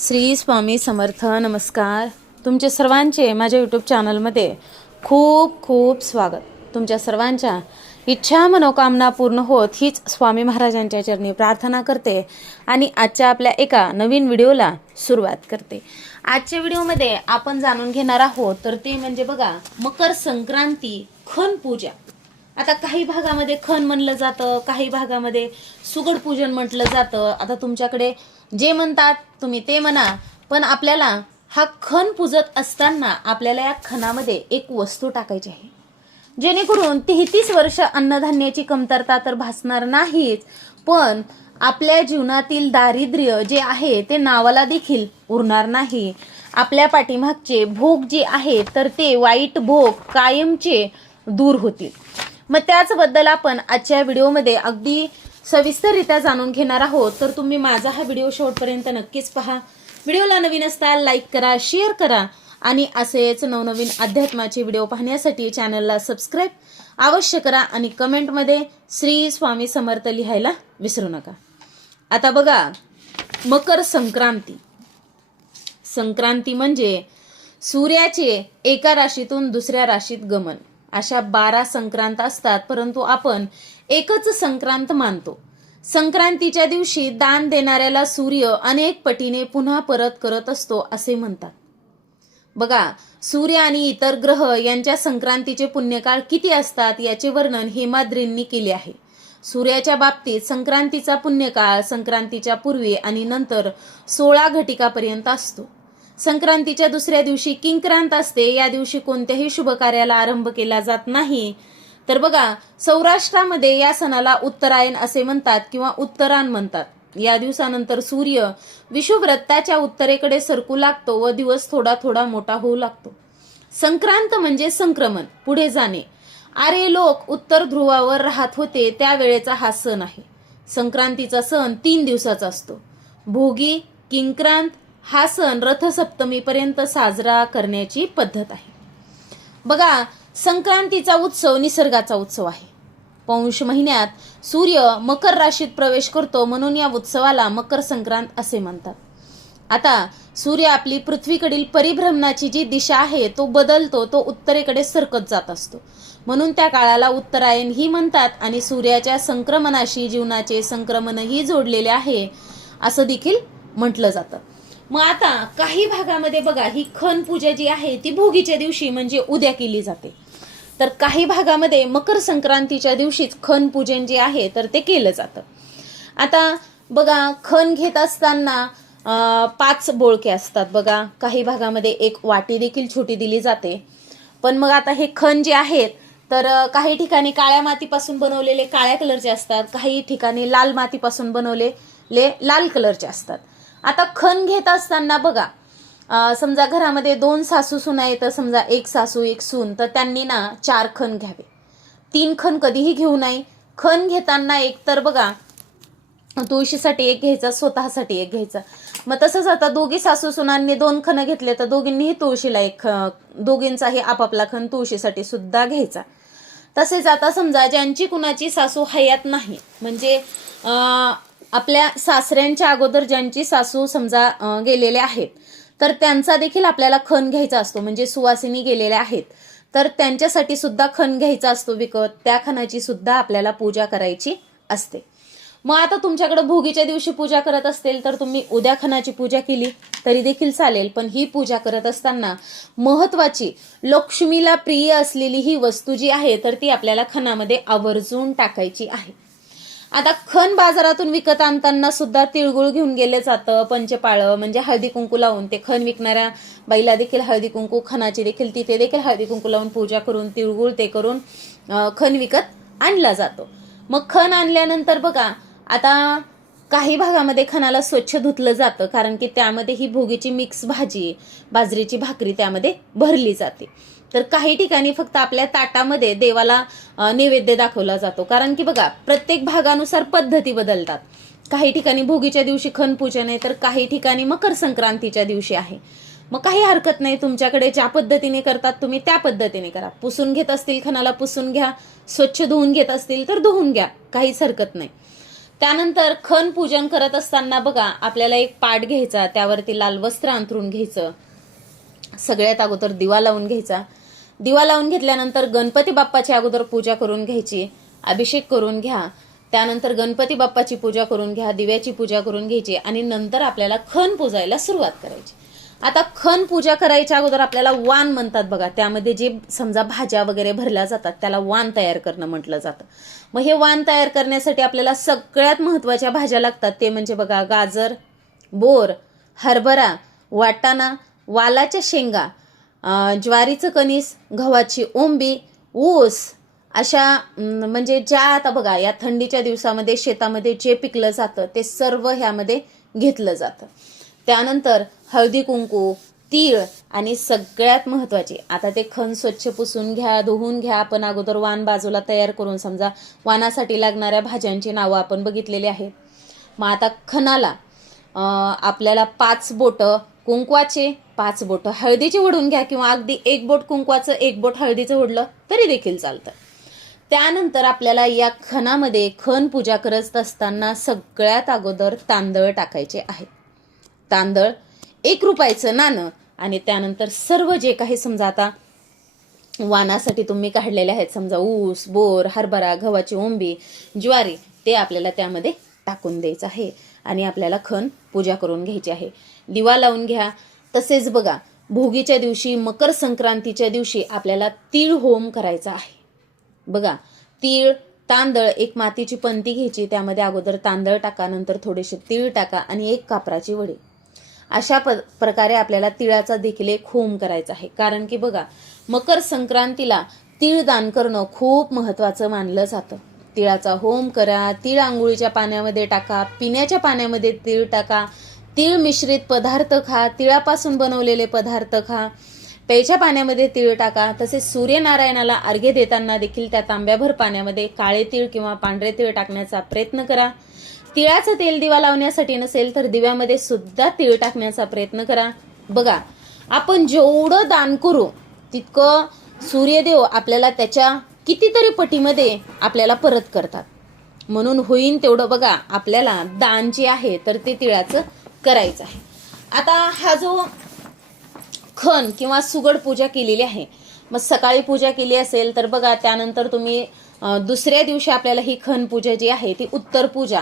श्री स्वामी समर्थ नमस्कार. तुमचे सर्वांचे माझ्या यूट्यूब चॅनलमध्ये खूप खूप स्वागत. तुमच्या सर्वांच्या इच्छा मनोकामना पूर्ण होत हीच स्वामी महाराजांच्या चरणी प्रार्थना करते आणि आजच्या आपल्या एका नवीन व्हिडिओला सुरुवात करते. आजच्या व्हिडिओमध्ये आपण जाणून घेणार आहोत तर ते म्हणजे बघा मकर संक्रांती खण पूजा. आता काही भागामध्ये खण म्हणलं जातं काही भागामध्ये सुगड पूजन म्हटलं जातं. आता तुमच्याकडे जे म्हणतात तुम्ही ते म्हणा. पण आपल्याला हा खण पूजत असताना आपल्याला या खणामध्ये एक वस्तू टाकायची आहे. जेणेकरून तेहतीस वर्ष अन्नधान्याची कमतरता तर भासणार नाहीच पण आपल्या जीवनातील दारिद्र्य जे आहे ते नावाला देखील उरणार नाही. आपल्या पाठीमागचे भोग जे आहे तर ते वाईट भोग कायमचे दूर होतील. मग त्याचबद्दल आपण आजच्या व्हिडिओमध्ये अगदी सविस्तररित्या जाणून घेणार आहोत. तर तुम्ही माझा हा व्हिडिओ शेवटपर्यंत नक्कीच पहा. व्हिडिओला नवीन असताल लाईक करा शेअर करा आणि असेच नवनवीन अध्यात्माचे व्हिडिओ पाहण्यासाठी चॅनलला सबस्क्राईब अवश्य करा आणि कमेंटमध्ये श्री स्वामी समर्थ लिहायला विसरू नका. आता बघा मकर संक्रांती. संक्रांती म्हणजे सूर्याचे एका राशीतून दुसऱ्या राशीत गमन. अशा बारा संक्रांत असतात परंतु आपण एकच संक्रांत मानतो. संक्रांतीच्या दिवशी दान देणाऱ्याला सूर्य अनेक पटीने पुन्हा परत करत असतो असे म्हणतात. बघा सूर्य आणि इतर ग्रह यांच्या संक्रांतीचे पुण्यकाळ किती असतात याचे वर्णन हेमाद्रींनी केले आहे. सूर्याच्या बाबतीत संक्रांतीचा पुण्यकाळ संक्रांतीच्या पूर्वी आणि नंतर सोळा घटिकापर्यंत असतो. संक्रांतीच्या दुसऱ्या दिवशी किंक्रांत असते या दिवशी कोणत्याही शुभ कार्याला आरंभ केला जात नाही तर बघा सौराष्ट्रामध्ये या सणाला उत्तरायण असे म्हणतात किंवा उत्तरायण म्हणतात. या दिवसानंतर सूर्य विषुव्रताच्या उत्तरेकडे सरकू लागतो व दिवस थोडा थोडा मोठा होऊ लागतो. संक्रांत म्हणजे संक्रमण पुढे जाणे. आरे लोक उत्तर ध्रुवावर राहत होते त्यावेळेचा हा सण आहे. संक्रांतीचा सण तीन दिवसाचा असतो. भोगी किंक्रांत हा सण रथसप्तमीपर्यंत साजरा करण्याची पद्धत आहे. बघा संक्रांतीचा उत्सव निसर्गाचा उत्सव आहे. पौष महिन्यात सूर्य मकर राशीत प्रवेश करतो म्हणून या उत्सवाला मकर संक्रांत असे म्हणतात. आता सूर्य आपली पृथ्वीकडील परिभ्रमणाची जी दिशा आहे तो बदलतो तो उत्तरेकडे सरकत जात असतो. म्हणून त्या काळाला उत्तरायण ही म्हणतात आणि सूर्याच्या संक्रमणाशी जीवनाचे संक्रमणही जोडलेले आहे असं देखील म्हटलं जातं. मग आता काही भागामध्ये बघा ही खण पूजा जी आहे ती भोगीच्या दिवशी म्हणजे उद्या केली जाते. तर काही भागामध्ये मकर संक्रांतीच्या दिवशीच खण पूजन जे आहे तर ते केलं जातं. आता बघा खण घेत असताना पाच बोळके असतात बघा. काही भागामध्ये एक वाटी देखील छोटी दिली जाते. पण मग आता हे खण जे आहेत तर काही ठिकाणी काळ्या मातीपासून बनवलेले काळ्या कलरचे असतात. काही ठिकाणी लाल मातीपासून बनवलेले लाल कलरचे असतात. आता खण घेत असताना बघा समजा घरामध्ये दोन सासू सुना आहे तर समजा एक सासू एक सून तर त्यांनी ना चार खण घ्यावे. तीन खण कधीही घेऊ नये. खण घेताना एक तर बघा तुळशीसाठी एक घ्यायचा स्वतःसाठी एक घ्यायचा. मग तसंच आता दोघी सासू सुनांनी दोन खणं घेतले तर दोघींनीही तुळशीला एक दोघींचाही आपापला खण तुळशीसाठी सुद्धा घ्यायचा. तसेच आता समजा ज्यांची कुणाची सासू हयात नाही म्हणजे आपल्या सासऱ्यांच्या अगोदर ज्यांची सासू समजा गेलेले आहेत तर त्यांचा देखील आपल्याला खण घ्यायचा असतो. म्हणजे सुवासिनी गेलेल्या आहेत. तर त्यांच्यासाठी सुद्धा खण घ्यायचा असतो विकत. त्या खणाची सुद्धा आपल्याला पूजा करायची असते. मग आता तुमच्याकडे भोगीच्या दिवशी पूजा करत असतील तर तुम्ही उद्या खणाची पूजा केली तरी देखील चालेल. पण ही पूजा करत असताना महत्वाची लक्ष्मीला प्रिय असलेली ही वस्तू जी आहे तर ती आपल्याला खणामध्ये आवर्जून टाकायची आहे. आता खण बाजारातून विकत आणताना सुद्धा तिळगुळ घेऊन गेले जातं पंचपाळं म्हणजे हळदी कुंकू लावून ते खण विकणाऱ्या बाईला देखील हळदी कुंकू खणाची देखील तिथे देखील हळदी कुंकू लावून पूजा करून तिळगुळ ते करून खण विकत आणला जातो. मग खण आणल्यानंतर बघा आता काही भागामध्ये खणाला स्वच्छ धुतलं जातं कारण की त्यामध्ये ही भोगीची मिक्स भाजी बाजरीची भाकरी त्यामध्ये भरली जाते. तर काही ठिकाणी फक्त आपल्या ताटामध्ये देवाला नैवेद्य दाखवला जातो. कारण की बघा प्रत्येक भागानुसार पद्धती बदलतात. काही ठिकाणी भोगीच्या दिवशी खनपूजन आहे तर काही ठिकाणी मकर संक्रांतीच्या दिवशी आहे. मग काही हरकत नाही तुमच्याकडे ज्या पद्धतीने करतात तुम्ही त्या पद्धतीने करा. पुसून घेत असतील खणाला पुसून घ्या स्वच्छ धुवून घेत असतील तर धुवून घ्या काहीच हरकत नाही. त्यानंतर खण पूजन करत असताना बघा आपल्याला एक पाट घ्यायचा त्यावरती लाल वस्त्र अंथरून घ्यायचं सगळ्यात अगोदर दिवा लावून घ्यायचा दिवा लावून घेतल्यानंतर गणपती बाप्पाची अगोदर पूजा करून घ्यायची. अभिषेक करून घ्या. त्यानंतर गणपती बाप्पाची पूजा करून घ्या दिव्याची पूजा करून घ्यायची आणि नंतर आपल्याला खण पूजायला सुरुवात करायची. आता खण पूजा करायच्या अगोदर आपल्याला वान म्हणतात बघा. त्यामध्ये जे समजा भाज्या वगैरे भरल्या जातात त्याला वान तयार करणं म्हटलं जातं. मग हे वान तयार करण्यासाठी आपल्याला सगळ्यात महत्त्वाच्या भाज्या लागतात. ते म्हणजे बघा गाजर बोर हरभरा वाटाणा वालाच्या शेंगा. ज्वारीचं कणीस गव्हाची ओंबी ऊस अशा म्हणजे ज्या आता बघा या थंडीच्या दिवसामध्ये शेतामध्ये जे पिकलं जातं ते सर्व ह्यामध्ये घेतलं जातं. त्यानंतर हळदी कुंकू तीळ आणि सगळ्यात महत्त्वाची आता ते खण स्वच्छ पुसून घ्या धुवून घ्या आपण अगोदर वान बाजूला तयार करून समजा वाणासाठी लागणाऱ्या भाज्यांची नावं आपण बघितलेली आहेत. मग आता खणाला आपल्याला पाच बोटं कुंकवाचे पाच बोटं हळदीचे ओढून घ्या किंवा अगदी एक बोट कुंकवाचं एक बोट हळदीचं ओढलं तरी देखील चालतं. त्यानंतर आपल्याला या खणामध्ये खण पूजा करत असताना सगळ्यात अगोदर तांदळ टाकायचे आहेत तांदळ एक रुपयाचं नाणं आणि त्यानंतर सर्व जे काही समजा आता वाणासाठी तुम्ही काढलेले आहेत समजा ऊस बोर हरभरा गव्हाची ओंबी ज्वारी ते आपल्याला त्यामध्ये टाकून द्यायचं आहे. आणि आपल्याला खण पूजा करून घ्यायची आहे. दिवा लावून घ्या. तसेच बघा भोगीच्या दिवशी मकर संक्रांतीच्या दिवशी आपल्याला तीळ होम करायचा आहे. बघा तीळ तांदळ एक मातीची पंती घ्यायची त्यामध्ये अगोदर तांदळ टाका नंतर थोडेसे तीळ टाका आणि एक कापराची वडी. अशा प प्रकारे आपल्याला तिळाचा देखील एक होम करायचा आहे. कारण की बघा मकर संक्रांतीला तीळ दान करणं खूप महत्त्वाचं मानलं जातं. तिळाचा होम करा तीळ आंघोळीच्या पाण्यामध्ये टाका पिण्याच्या पाण्यामध्ये तीळ टाका तीळ मिश्रित पदार्थ खा तिळापासून बनवलेले पदार्थ खा प्यायच्या पाण्यामध्ये तीळ टाका तसेच सूर्यनारायणाला अर्घ्य देताना देखील त्या तांब्याभर पाण्यामध्ये काळे तीळ किंवा पांढरे तीळ टाकण्याचा प्रयत्न करा. तिळाचं तेल दिवा लावण्यासाठी नसेल तर दिव्यामध्ये सुद्धा तीळ टाकण्याचा प्रयत्न करा. बघा आपण जेवढं दान करू तितकं सूर्यदेव आपल्याला त्याच्या कितीतरी पटीमध्ये आपल्याला परत करतात. म्हणून होईन तेवढं बघा आपल्याला दान जे आहे तर ते तिळाचं करायचं आहे. आता हा जो खण किंवा सुगड पूजा केलेली आहे मग सकाळी पूजा केली असेल तर बघा त्यानंतर तुम्ही दुसऱ्या दिवशी आपल्याला ही खण पूजा जी आहे ती उत्तर पूजा.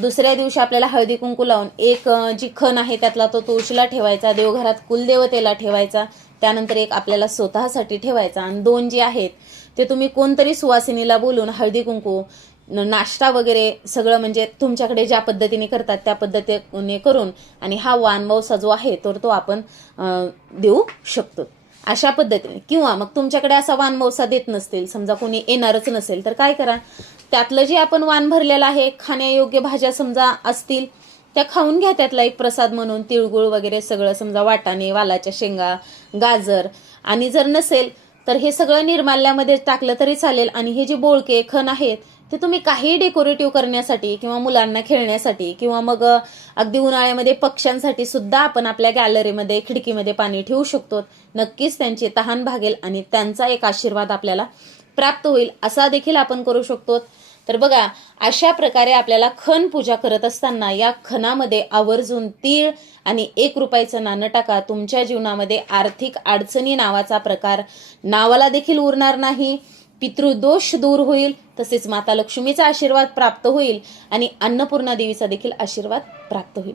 दुसऱ्या दिवशी आपल्याला हळदी कुंकू लावून एक जी खण आहे त्यातला तो तुळशीला ठेवायचा देवघरात कुलदेवतेला ठेवायचा त्यानंतर एक आपल्याला स्वतःसाठी ठेवायचा आणि दोन जे आहेत ते तुम्ही कोणतरी सुवासिनीला बोलून हळदी कुंकू नाश्ता वगैरे सगळं म्हणजे तुमच्याकडे ज्या पद्धतीने करतात त्या पद्धतीने करून आणि हा वानवसा जो आहे तर तो आपण देऊ शकतो. अशा पद्धतीने. किंवा मग तुमच्याकडे असा वानमौसा देत नसतील समजा कोणी येणारच नसेल तर काय करा? त्यातलं जे आपण वान भरलेलं आहे खाण्यायोग्य भाज्या समजा असतील त्या खाऊन घ्या त्यातला एक प्रसाद म्हणून तिळगुळ वगैरे सगळं समजा वाटाणे वालाच्या शेंगा गाजर. आणि जर नसेल तर हे सगळं निर्माल्यामध्ये टाकलं तरी चालेल. आणि हे जे बोळके खण आहेत ते तुम्ही काही डेकोरेटिव्ह करण्यासाठी किंवा मुलांना खेळण्यासाठी किंवा मग अगदी उन्हाळ्यामध्ये पक्ष्यांसाठी सुद्धा आपण आपल्या गॅलरीमध्ये खिडकीमध्ये पाणी ठेवू शकतो. नक्कीच त्यांची तहान भागेल आणि त्यांचा एक आशीर्वाद आपल्याला प्राप्त होईल. असा देखील आपण करू शकतो. तर बघा अशा प्रकारे आपल्याला खण पूजा करत असताना या खणामध्ये आवर्जून तीळ आणि एक रुपयाचं नाणं टाका. तुमच्या जीवनामध्ये आर्थिक अडचणी नावाचा प्रकार नावाला देखील उरणार नाही. पितृदोष दूर होईल तसेच माता लक्ष्मीचा आशीर्वाद प्राप्त होईल आणि अन्नपूर्णा देवीचा देखील आशीर्वाद प्राप्त होईल.